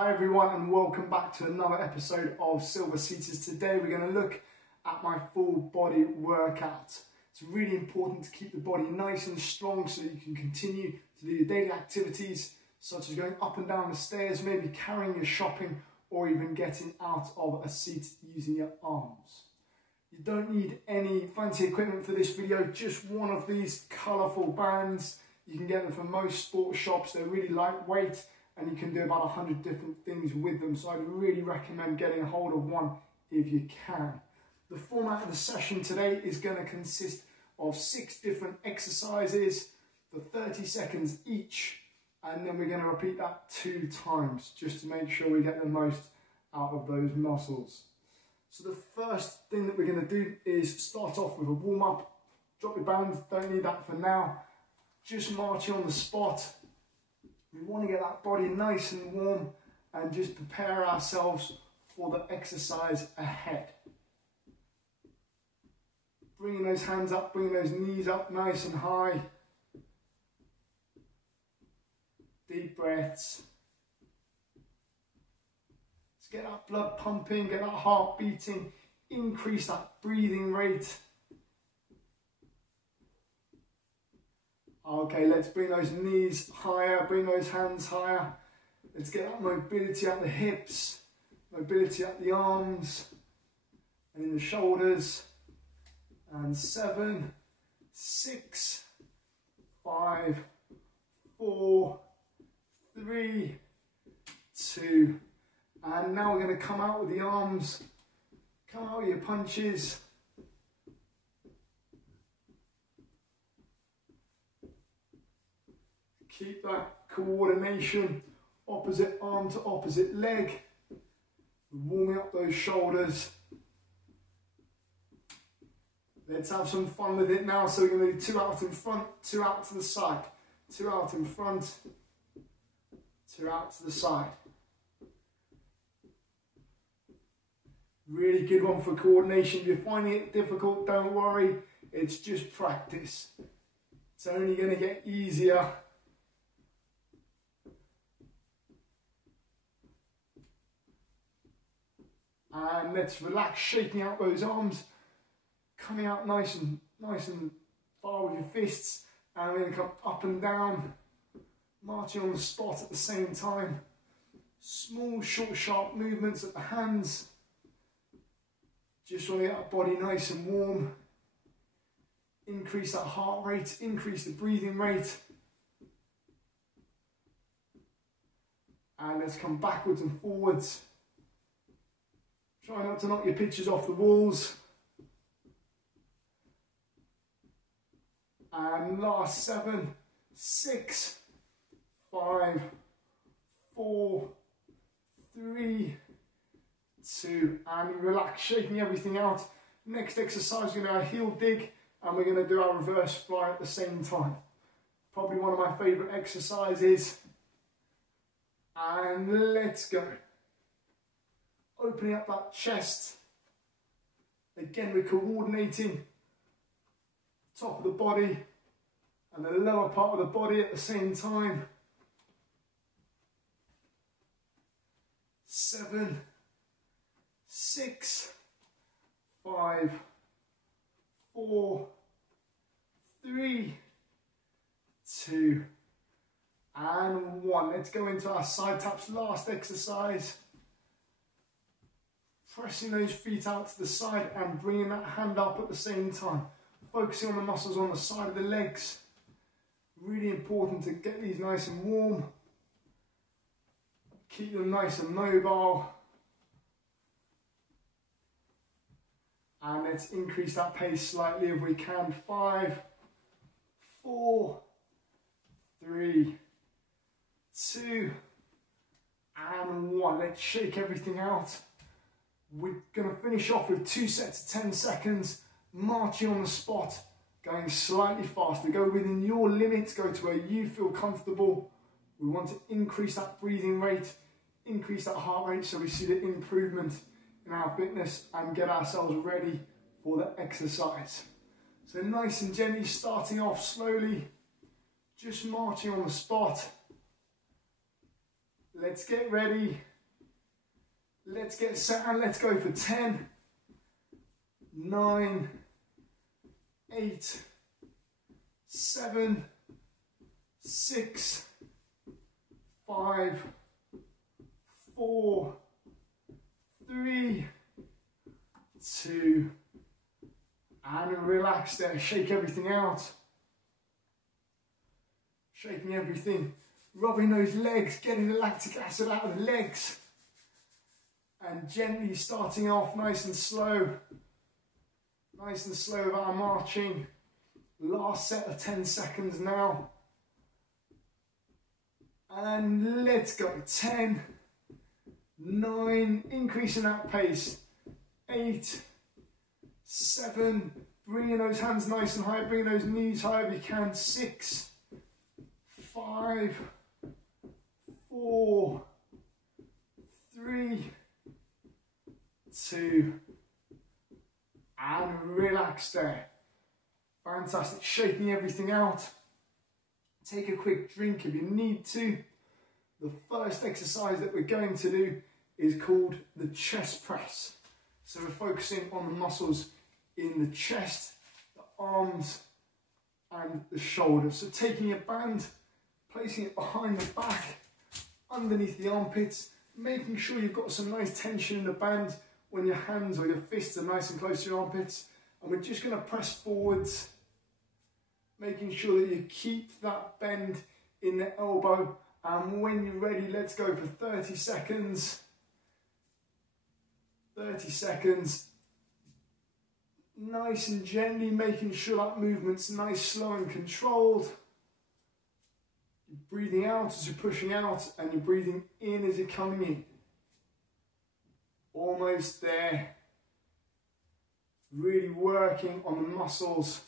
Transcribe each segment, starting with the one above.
Hi everyone and welcome back to another episode of Silver Seaters. Today we're going to look at my full body workout. It's really important to keep the body nice and strong so you can continue to do your daily activities such as going up and down the stairs, maybe carrying your shopping or even getting out of a seat using your arms. You don't need any fancy equipment for this video, just one of these colourful bands. You can get them from most sports shops. They're really lightweight and you can do about 100 different things with them. So I'd really recommend getting a hold of one if you can. The format of the session today is going to consist of 6 different exercises for 30 seconds each. And then we're going to repeat that 2 times just to make sure we get the most out of those muscles. So the first thing that we're going to do is start off with a warm-up. Drop your band, don't need that for now. Just marching on the spot. We want to get that body nice and warm and just prepare ourselves for the exercise ahead. Bringing those hands up, bringing those knees up nice and high. Deep breaths. Let's get that blood pumping, get that heart beating, increase that breathing rate. Okay, let's bring those knees higher, bring those hands higher. Let's get that mobility at the hips, mobility at the arms and in the shoulders. And 7, 6, 5, 4, 3, 2. And now we're going to come out with the arms, come out with your punches. Keep that coordination, opposite arm to opposite leg. Warming up those shoulders. Let's have some fun with it now. So we're going to do 2 out in front, 2 out to the side. 2 out in front, 2 out to the side. Really good one for coordination. If you're finding it difficult, don't worry. It's just practice. It's only going to get easier. And let's relax, shaking out those arms, coming out nice and far with your fists, and we're going to come up and down, marching on the spot at the same time. Small, short, sharp movements at the hands. Just want to get that body nice and warm. Increase that heart rate, increase the breathing rate. And let's come backwards and forwards. Try not to knock your pictures off the walls. And last 7, 6, 5, 4, 3, 2. And relax, shaking everything out. Next exercise, we're going to do our heel dig and we're going to do our reverse fly at the same time. Probably one of my favourite exercises. And let's go. Opening up that chest. Again, we're coordinating top of the body and the lower part of the body at the same time. 7, 6, 5, 4, 3, 2, and 1. Let's go into our side taps, last exercise. Pressing those feet out to the side and bringing that hand up at the same time. Focusing on the muscles on the side of the legs. Really important to get these nice and warm. Keep them nice and mobile. And let's increase that pace slightly if we can. 5, 4, 3, 2, and 1. Let's shake everything out. We're going to finish off with 2 sets of 10 seconds, marching on the spot, going slightly faster. Go within your limits, go to where you feel comfortable. We want to increase that breathing rate, increase that heart rate so we see the improvement in our fitness and get ourselves ready for the exercise. So nice and gently starting off slowly, just marching on the spot. Let's get ready. Let's get set and let's go for 10, 9, 8, 7, 6, 5, 4, 3, 2, and relax there. Shake everything out. Shaking everything. Rubbing those legs, getting the lactic acid out of the legs. And gently starting off nice and slow. Nice and slow with our marching. Last set of 10 seconds now. And let's go. 10, 9, increasing that pace. 8, 7, bringing those hands nice and high, bringing those knees high if you can. 6, 5, 4, 3, 2, and relax there. Fantastic, shaking everything out. Take a quick drink if you need to. The first exercise that we're going to do is called the chest press. So we're focusing on the muscles in the chest, the arms, and the shoulders. So taking your band, placing it behind the back, underneath the armpits, making sure you've got some nice tension in the band when your hands or your fists are nice and close to your armpits. And we're just going to press forwards, making sure that you keep that bend in the elbow. And when you're ready, let's go for 30 seconds. 30 seconds. Nice and gently, making sure that movement's nice, slow and controlled. You're breathing out as you're pushing out, and you're breathing in as you're coming in. Almost there. Really working on the muscles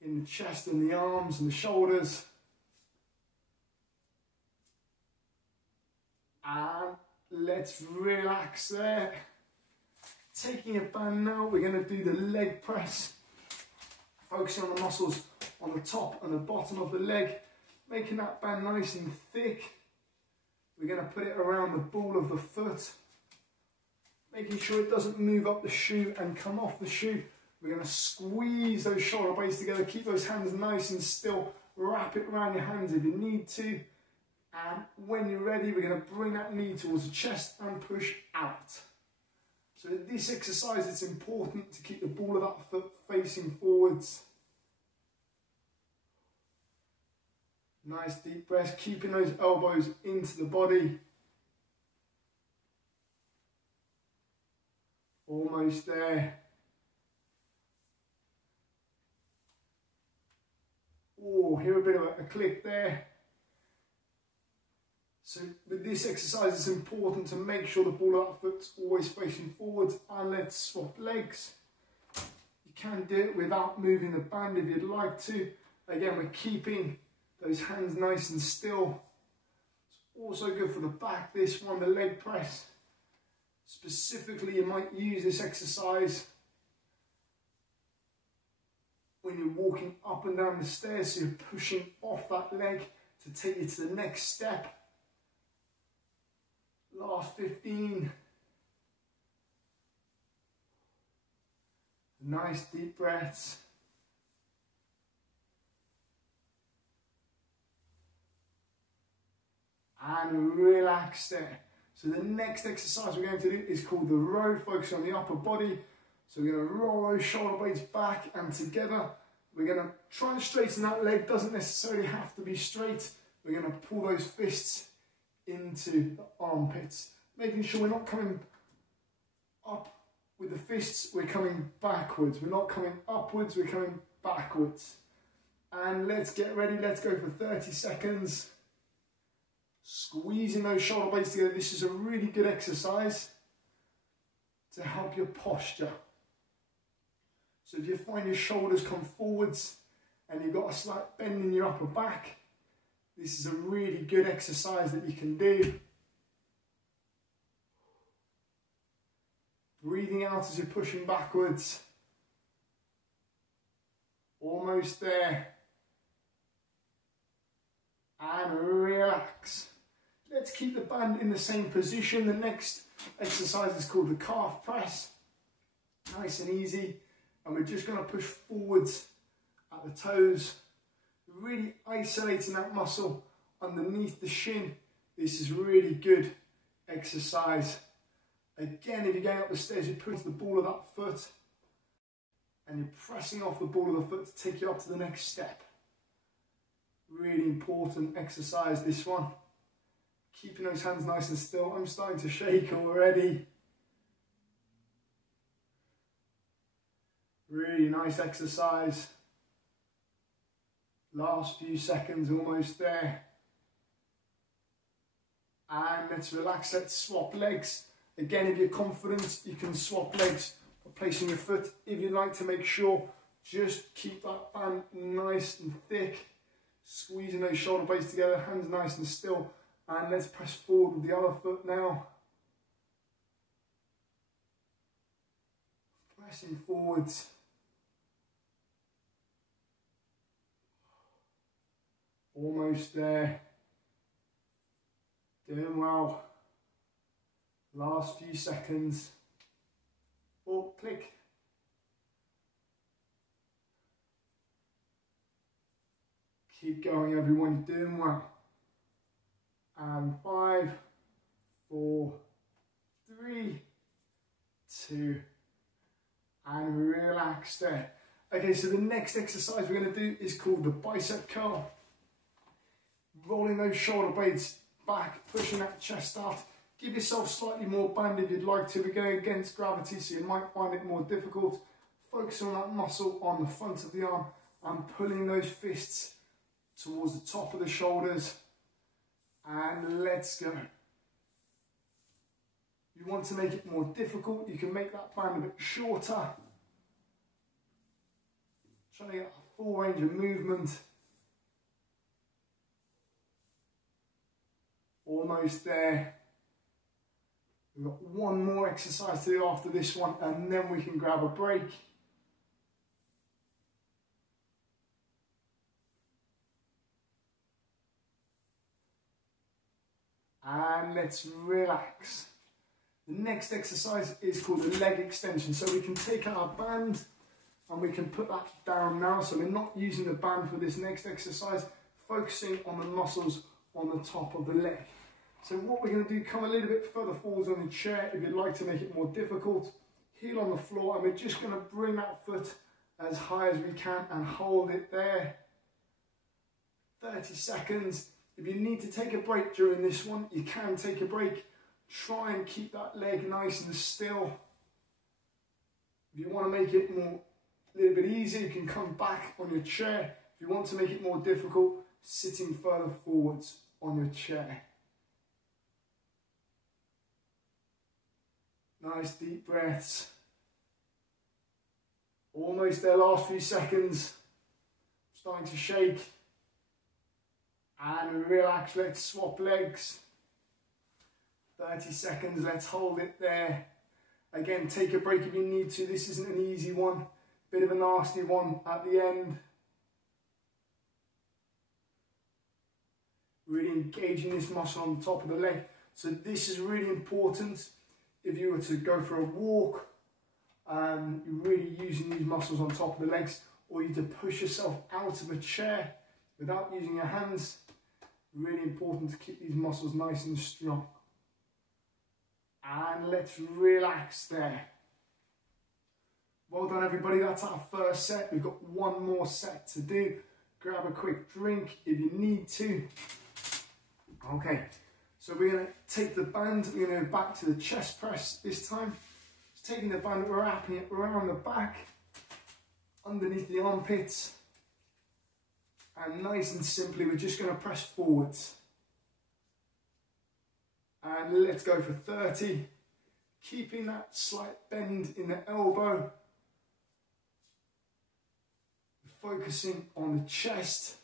in the chest and the arms and the shoulders. And let's relax there. Taking a band now, we're going to do the leg press. Focusing on the muscles on the top and the bottom of the leg. Making that band nice and thick. We're going to put it around the ball of the foot. Making sure it doesn't move up the shoe and come off the shoe. We're going to squeeze those shoulder blades together. Keep those hands nice and still. Wrap it around your hands if you need to. And when you're ready, we're going to bring that knee towards the chest and push out. So in this exercise, it's important to keep the ball of that foot facing forwards. Nice deep breath, keeping those elbows into the body. Almost there. Oh, hear a bit of a click there. So with this exercise, it's important to make sure the ball of that foot's always facing forwards. And let's swap legs. You can do it without moving the band if you'd like to. Again, we're keeping those hands nice and still. It's also good for the back, this one, the leg press. Specifically, you might use this exercise when you're walking up and down the stairs, so you're pushing off that leg to take you to the next step. Last 15. Nice deep breaths. And relax there. So the next exercise we're going to do is called the row, focusing on the upper body. So we're going to roll those shoulder blades back and together. We're going to try and straighten that leg. Doesn't necessarily have to be straight. We're going to pull those fists into the armpits, making sure we're not coming up with the fists, we're coming backwards. We're not coming upwards, we're coming backwards. And let's get ready. Let's go for 30 seconds. Squeezing those shoulder blades together. This is a really good exercise to help your posture. So if you find your shoulders come forwards and you've got a slight bend in your upper back, this is a really good exercise that you can do. Breathing out as you're pushing backwards. Almost there. And relax. let's keep the band in the same position. The next exercise is called the calf press. Nice and easy. And we're just going to push forwards at the toes, really isolating that muscle underneath the shin. This is really good exercise. Again, if you're going up the stairs, you push the ball of that foot and you're pressing off the ball of the foot to take you up to the next step. Really important exercise, this one. Keeping those hands nice and still. I'm starting to shake already. Really nice exercise. Last few seconds, almost there. And let's relax, let's swap legs. Again, if you're confident, you can swap legs by placing your foot. If you'd like to make sure, just keep that band nice and thick. Squeezing those shoulder blades together, hands nice and still. And let's press forward with the other foot now. Pressing forwards. Almost there. Doing well. Last few seconds. Oh, click. Keep going, everyone. You're doing well. And 5, 4, 3, 2, and relax there. Okay, so the next exercise we're going to do is called the bicep curl. Rolling those shoulder blades back, pushing that chest out. Give yourself slightly more band if you'd like to. We're going against gravity, so you might find it more difficult. Focus on that muscle on the front of the arm and pulling those fists towards the top of the shoulders. And let's go. If you want to make it more difficult, you can make that band a bit shorter. Trying to get a full range of movement. Almost there. We've got one more exercise to do after this one, and then we can grab a break. And let's relax. The next exercise is called the leg extension. So we can take out our band and we can put that down now. So we're not using the band for this next exercise, focusing on the muscles on the top of the leg. So what we're going to do, come a little bit further forwards on the chair if you'd like to make it more difficult. Heel on the floor, and we're just going to bring that foot as high as we can and hold it there. 30 seconds. If you need to take a break during this one, you can take a break. Try and keep that leg nice and still. If you want to make it a little bit easier, you can come back on your chair. If you want to make it more difficult, sitting further forwards on your chair. Nice deep breaths. Almost there, last few seconds. Starting to shake. And relax, let's swap legs. 30 seconds, let's hold it there. Again, take a break if you need to. This isn't an easy one. Bit of a nasty one at the end. Really engaging this muscle on the top of the leg. So this is really important. If you were to go for a walk, you're really using these muscles on top of the legs, or you to push yourself out of a chair without using your hands. Really important to keep these muscles nice and strong. And let's relax there. Well done, everybody. That's our first set. We've got one more set to do. Grab a quick drink if you need to. Okay, so we're going to take the band. We're going to go back to the chest press this time. Just taking the band, we're wrapping it around the back, underneath the armpits. And nice and simply, we're just going to press forwards. And let's go for 30. Keeping that slight bend in the elbow. Focusing on the chest,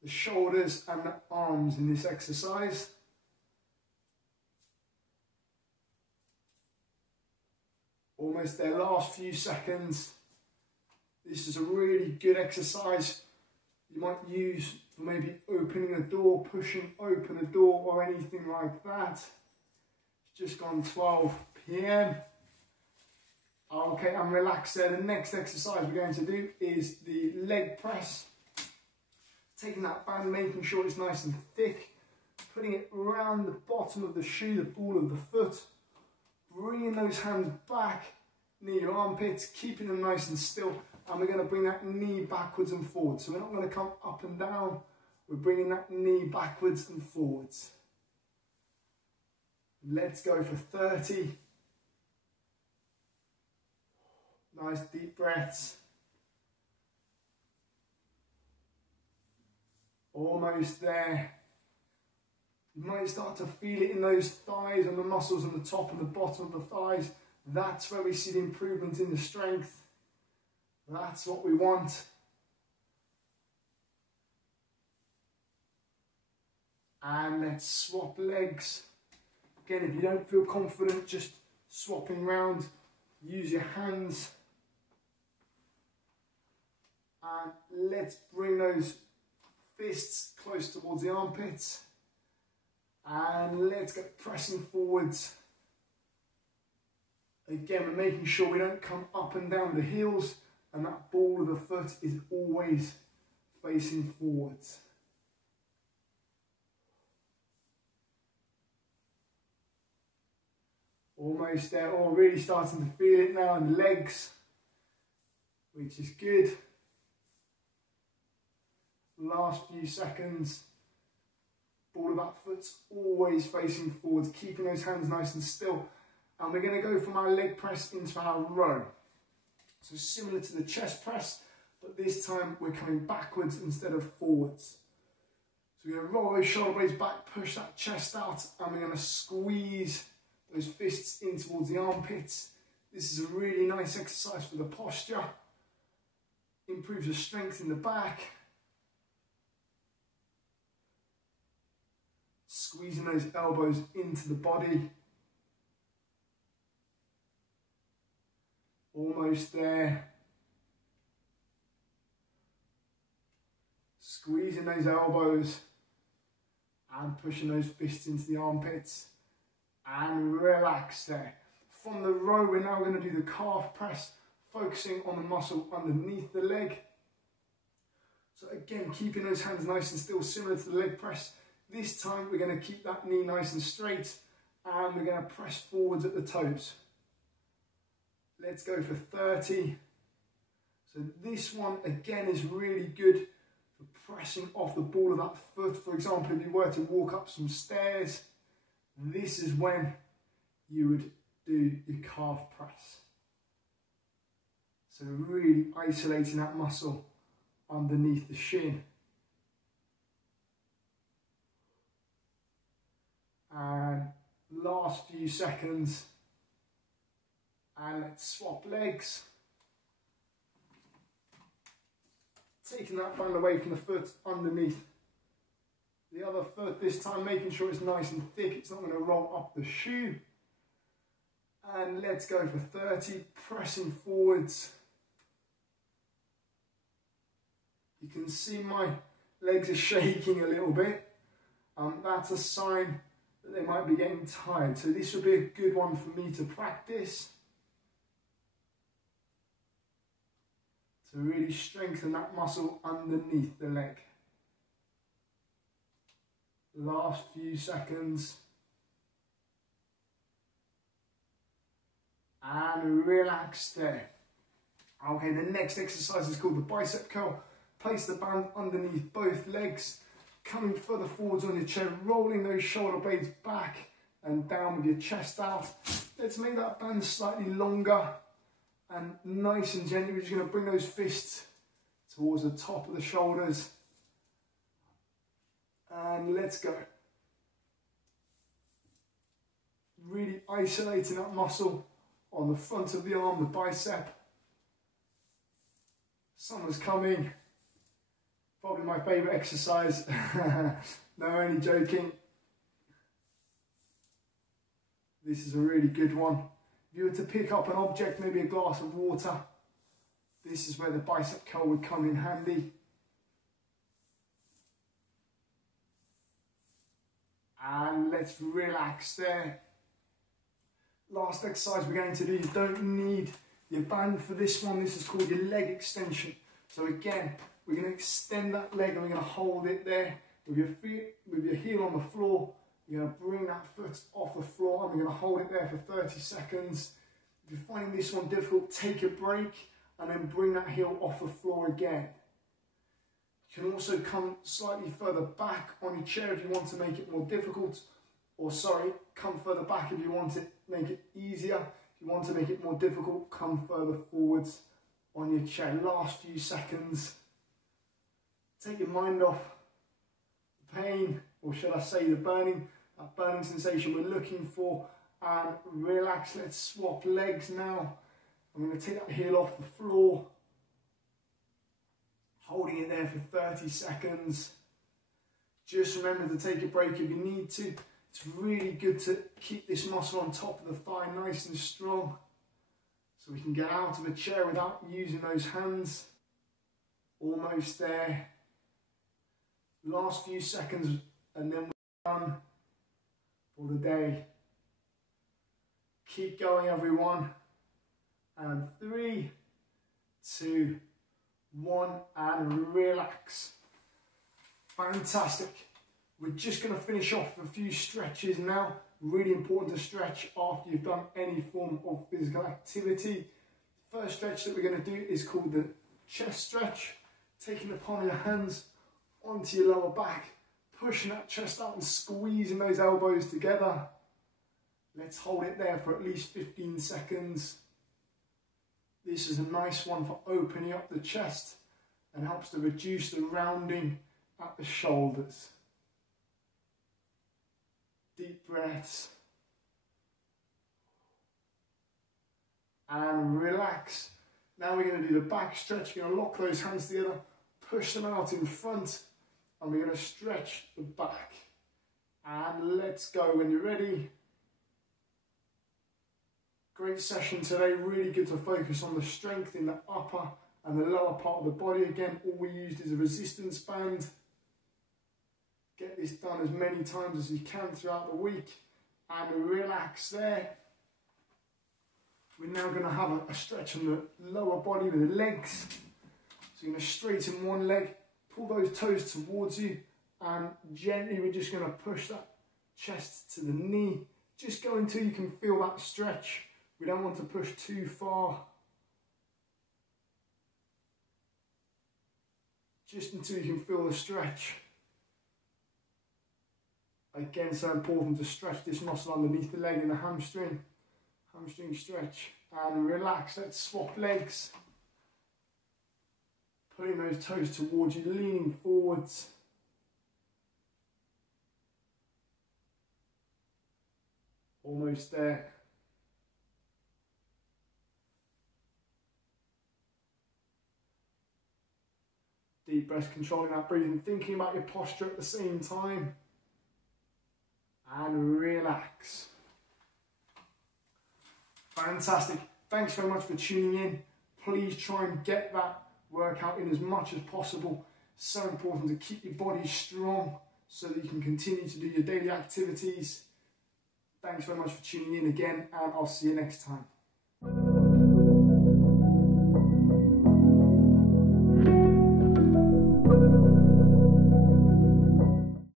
the shoulders and the arms in this exercise. Almost there, last few seconds. This is a really good exercise. you might use for maybe opening a door, pushing open a door or anything like that. It's just gone 12 p.m. Okay, and relax there. The next exercise we're going to do is the leg press. Taking that band, making sure it's nice and thick, putting it around the bottom of the shoe, the ball of the foot, bringing those hands back near your armpits, keeping them nice and still, and we're going to bring that knee backwards and forwards. So we're not going to come up and down, we're bringing that knee backwards and forwards. Let's go for 30. Nice deep breaths. Almost there. You might start to feel it in those thighs and the muscles on the top and the bottom of the thighs. That's where we see the improvement in the strength. That's what we want. And let's swap legs. Again, if you don't feel confident just swapping round, use your hands. And let's bring those fists close towards the armpits. And let's go pressing forwards. Again, we're making sure we don't come up and down the heels, and that ball of the foot is always facing forwards. Almost there, really starting to feel it now in the legs, which is good. Last few seconds. Ball of that foot's always facing forwards, keeping those hands nice and still. And we're going to go from our leg press into our row. So similar to the chest press, but this time we're coming backwards instead of forwards. So we're going to roll those shoulder blades back, push that chest out, and we're going to squeeze those fists in towards the armpits. This is a really nice exercise for the posture. Improves your strength in the back. Squeezing those elbows into the body. Almost there. Squeezing those elbows and pushing those fists into the armpits. And relax there. From the row, we're now going to do the calf press, focusing on the muscle underneath the leg. So again, keeping those hands nice and still, similar to the leg press. This time we're going to keep that knee nice and straight, and we're going to press forwards at the toes. Let's go for 30. So this one again is really good for pressing off the ball of that foot. For example, if you were to walk up some stairs, this is when you would do your calf press. So really isolating that muscle underneath the shin. And last few seconds, and let's swap legs. Taking that band away from the foot underneath the other foot, this time making sure it's nice and thick, it's not going to roll up the shoe. And let's go for 30, pressing forwards. You can see my legs are shaking a little bit. That's a sign that they might be getting tired. So this would be a good one for me to practice. To really strengthen that muscle underneath the leg. Last few seconds. And relax there. Okay, the next exercise is called the bicep curl. Place the band underneath both legs. Coming further forwards on your chair, rolling those shoulder blades back and down with your chest out. Let's make that band slightly longer and nice and gently. We're just going to bring those fists towards the top of the shoulders. And let's go. Really isolating that muscle on the front of the arm, the bicep. Summer's coming. Probably my favourite exercise. No, only joking. This is a really good one. If you were to pick up an object, maybe a glass of water, this is where the bicep curl would come in handy. and let's relax there. Last exercise we're going to do, you don't need your band for this one. This is called your leg extension. So again, we're going to extend that leg and we're going to hold it there with your feet, with your heel on the floor. You're going to bring that foot off the floor and we're going to hold it there for 30 seconds. If you're finding this one difficult, take a break and then bring that heel off the floor again. You can also come slightly further back on your chair if you want to make it more difficult. Or sorry, come further back if you want to make it easier. If you want to make it more difficult, come further forwards on your chair. Last few seconds. Take your mind off the pain, or should I say the burning, that burning sensation we're looking for, and relax. Let's swap legs now. I'm going to take that heel off the floor, holding it there for 30 seconds. Just remember to take a break if you need to. It's really good to keep this muscle on top of the thigh nice and strong so we can get out of a chair without using those hands. Almost there. Last few seconds and then we're done for the day. Keep going everyone. And 3, 2, 1 and relax. Fantastic. We're just going to finish off with a few stretches now. Really important to stretch after you've done any form of physical activity. The first stretch that we're going to do is called the chest stretch. Taking the palm of your hands onto your lower back, pushing that chest out and squeezing those elbows together. Let's hold it there for at least 15 seconds. This is a nice one for opening up the chest and helps to reduce the rounding at the shoulders. Deep breaths. And relax. Now we're going to do the back stretch. You're going to lock those hands together, push them out in front, and we're going to stretch the back. And let's go when you're ready. Great session today. Really good to focus on the strength in the upper and the lower part of the body. Again, all we used is a resistance band. Get this done as many times as you can throughout the week and relax there. We're now going to have a stretch on the lower body with the legs. So you're going to straighten one leg, pull those toes towards you, and gently we're just going to push that chest to the knee. Just go until you can feel that stretch. We don't want to push too far. Just until you can feel the stretch. Again, so important to stretch this muscle underneath the leg and the hamstring. Hamstring stretch and relax. Let's swap legs. Putting those toes towards you, leaning forwards. Almost there. Deep breath, controlling that breathing, thinking about your posture at the same time. And relax. Fantastic. Thanks very much for tuning in. Please try and get that workout in as much as possible. So important to keep your body strong so that you can continue to do your daily activities. Thanks very much for tuning in again, and I'll see you next time.